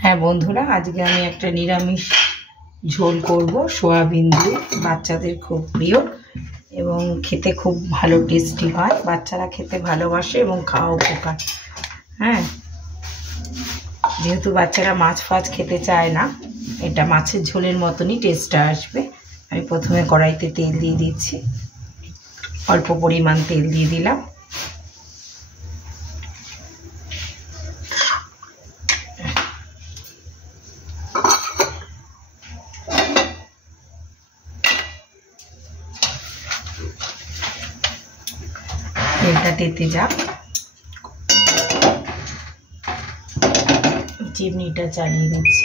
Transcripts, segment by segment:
হ্যাঁ বন্ধুরা, আজকে আমি একটা নিরামিষ ঝোল করব সয়াবিন দিয়ে। বাচ্চাদের খুব প্রিয় এবং খেতে খুব ভালো টেস্টি হয়। বাচ্চারা খেতে ভালোবাসে এবং খাওয়া উপকার। হ্যাঁ, যেহেতু বাচ্চারা মাছ ফাছ খেতে চায় না, এটা মাছের ঝোলের মতনই টেস্টটা আসবে। আমি প্রথমে কড়াইতে তেল দিয়ে দিচ্ছি, অল্প পরিমাণ তেল দিয়ে দিলাম। তেলটা তেতে যাক, চিমনিটা চালিয়ে দিচ্ছি।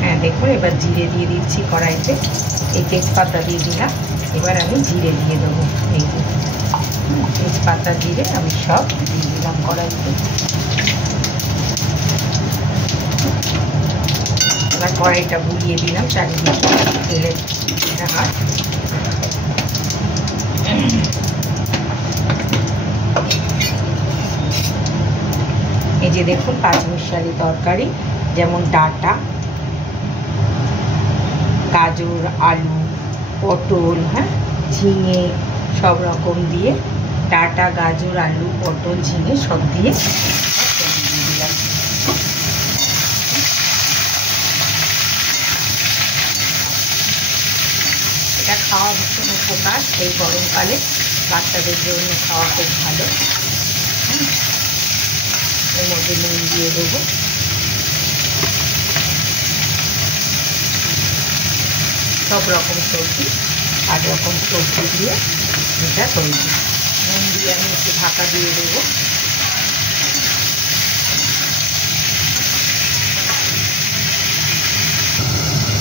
হ্যাঁ দেখুন, এবার জিরে দিয়ে দিচ্ছি কড়াইতে। এই তেজপাতা দিয়ে দিলাম। এবার আমি জিরে দিয়ে দেবো। এই তেজপাতা জিরে আমি সব দিয়ে দিলাম কড়াইতে। এবার কড়াইটা বুলিয়ে দিলাম চারিদিকে তেলের হাত। এই যে দেখুন, পাঁচমিশালি তরকারি, যেমন ডাঁটা, গাজর, আলু, পটল, হ্যাঁ, ঝিঙে, সব রকম দিয়ে, ডাঁটা, গাজর, আলু, পটল, ঝিঙে সব দিয়ে দিলাম। এটা খাওয়া ভীষণ উপকার এই গরমকালে, বাচ্চাদের জন্য খাওয়া খুব ভালো। হ্যাঁ, এর মধ্যে নুন দিয়ে দেবো। সব রকম সবজি, 8 রকম সবজি দিয়ে এটা তৈরি। নুন দিয়ে আমি একটু ঢাকা দিয়ে দেবো।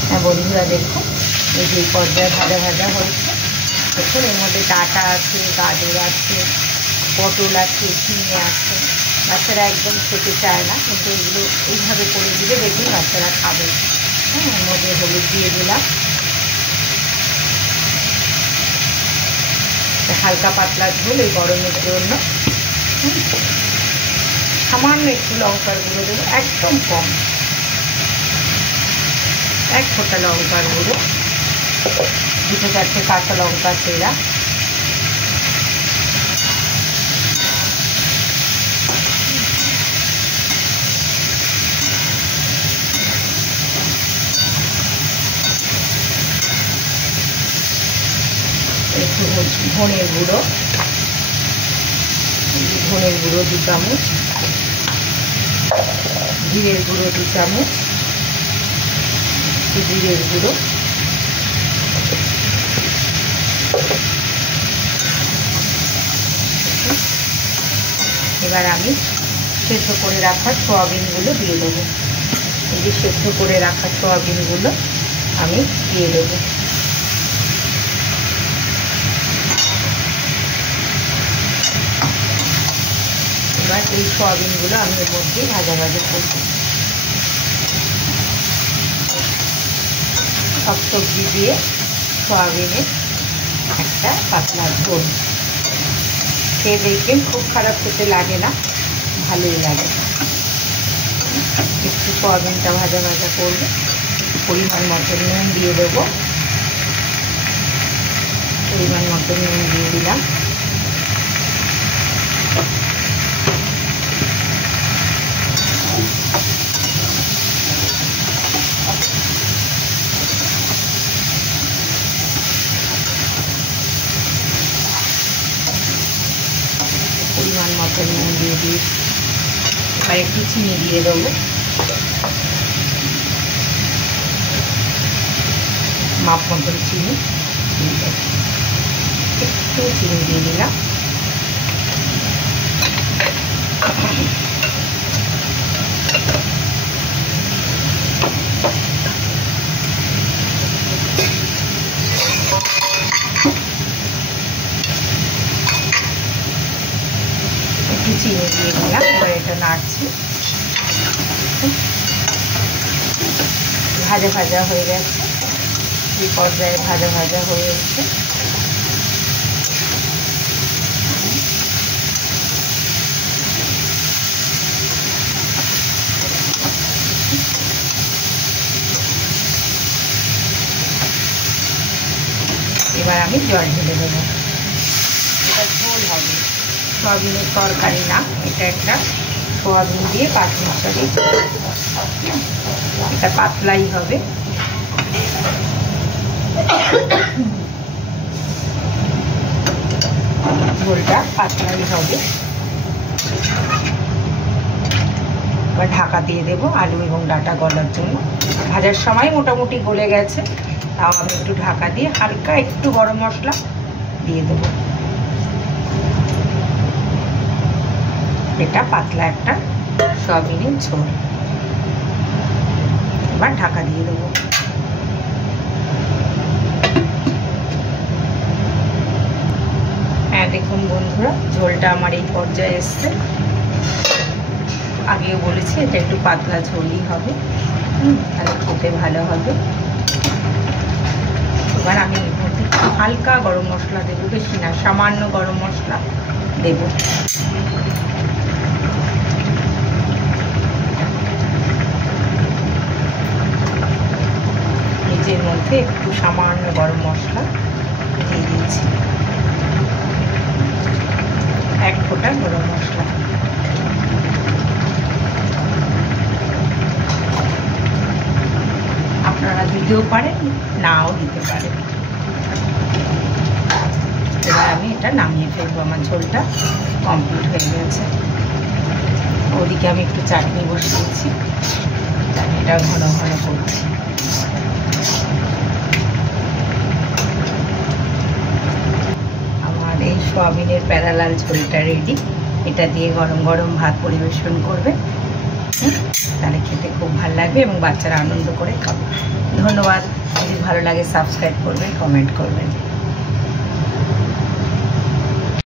হ্যাঁ বন্ধুরা দেখুন, এই যে পর্যায়ে ভাজা ভাজা হচ্ছে। দেখুন, এর মধ্যে ডাঁটা আছে, গাজর আছে, পটল আছে, ঝিঙে আছে। বাচ্চারা একদম খেতে চায় না, কিন্তু এগুলো এইভাবে করে দিলে দেখুন বাচ্চারা খাবে। হ্যাঁ, এর মধ্যে হলুদ দিয়ে দিলাম, হালকা পাতলা ঝোল এই গরমের জন্য। সামান্য একটু লঙ্কার গুঁড়ো দেবো, একদম কম, 1 ফোঁটা লঙ্কার গুঁড়ো, 2-4টে কাঁচা লঙ্কা চেরা, একটু ধনের গুঁড়ো, 2 চামচ, জিরের গুঁড়ো 2 চামচ, জিরের গুঁড়ো, এবার আমি সেদ্ধ করে রাখা সয়াবিনগুলো দিয়ে দেবো। এই যে সেদ্ধ করে রাখা সয়াবিনগুলো আমি দিয়ে দেবো। এবার এই সয়াবিনগুলো আমি এর মধ্যে ভাজা ভাজা করব। সব সবজি দিয়ে সয়াবিনের একটা পাতলা ঝোল। খেয়ে দেখবেন, খুব খারাপ খেতে লাগে না, ভালোই লাগে। একটু সয়াবিনটা ভাজা ভাজা করবো। পরিমাণ মতো নুন দিয়ে দেবো, পরিমাণ মতো নুন দিয়ে দিলাম। পরিমাণ মতো নুন দিয়ে দিই। আর একটু চিনি দিয়ে দেবো, মাপ মতন চিনি, একটু চিনি দিয়ে দিলাম। চিনি দিয়ে দিলাম। এবার এটা নাড়ছি। দেখুন ভাজা ভাজা হয়ে গেছে, এই পর্যায়ে ভাজা ভাজা হয়ে এসছে। এবার আমি জল ঢেলে দেবো। এটা ঝোল হবে, সয়াবিনের তরকারি না, এটা একটা সয়াবিন দিয়ে পাঁচমিশালি, এটা পাতলাই হবে। ঝোলটা পাতলাই হবে। এবার ঢাকা দিয়ে দেবো আলু এবং ডাঁটা গলার জন্য। ভাজার সময় মোটামুটি গলে গেছে, তাও আমি একটু ঢাকা দিয়ে হালকা একটু গরম মশলা দিয়ে দেবো। এটা পাতলা একটা সয়াবিনের ঝোল। এবার ঢাকা দিয়ে দেবো। হ্যাঁ দেখুন বন্ধুরা, ঝোলটা আমার এই পর্যায়ে এসছে। আগেও বলেছি এটা একটু পাতলা ঝোলই হবে, তাহলে খেতে ভালো হবে। এবার আমি এর মধ্যে হালকা গরম মশলা দেবো, বেশি না, সামান্য গরম মশলা দেব। নিজের মধ্যে একটু সামান্য গরম মশলা দিয়ে দিয়েছি, এক ফোঁটা গরম মশলা। আপনারা দিতেও পারেন, নাও দিতে পারেন। এবার আমি এটা নামিয়ে ফেলবো, আমার ঝোলটা কমপ্লিট হয়ে গেছে। ওদিকে আমি একটু চাটনি বসিয়েছি, চাটনিটা ঘন ঘন করছি। আমার এই সয়াবিনের প্যারালাল ঝোলটা রেডি। এটা দিয়ে গরম গরম ভাত পরিবেশন করবে, তাহলে খেতে খুব ভালো লাগবে এবং বাচ্চারা আনন্দ করে খাবে। ধন্যবাদ। যদি ভালো লাগে সাবস্ক্রাইব করবেন, কমেন্ট করবেন।